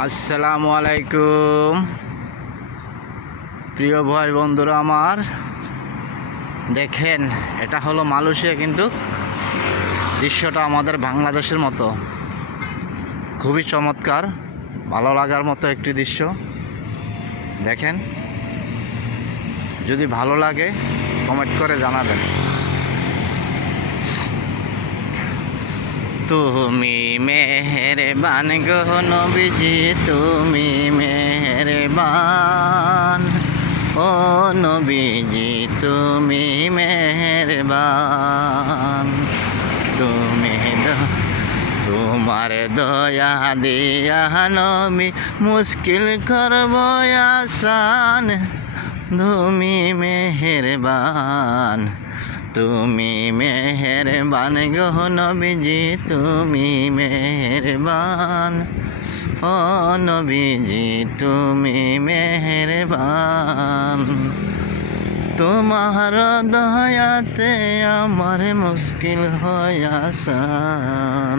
আসসালামু আলাইকুম প্রিয় ভাই বন্ধুরা আমার, দেখেন এটা হলো মালয়েশিয়া, কিন্তু দৃশ্যটা আমাদের বাংলাদেশের মতো, খুবই চমৎকার, ভালো লাগার মতো একটি দৃশ্য। দেখেন, যদি ভালো লাগে কমেন্ট করে জানাবেন। তুমি মেহেরবান গো নবীজি, তুমি মেহেরবান, ও নবীজি তুমি মেহেরবান। তুমি তোমার দয়া দিয়া নবী মুশকিল করব আসান, তুমি মেহেরবান, তুমি মেহেরবান গো নবীজি, তুমি মেহেরবান, ও নবীজি তুমি মেহেরবান। তোমার দয়াতে আমার মুশকিল হয় আসান।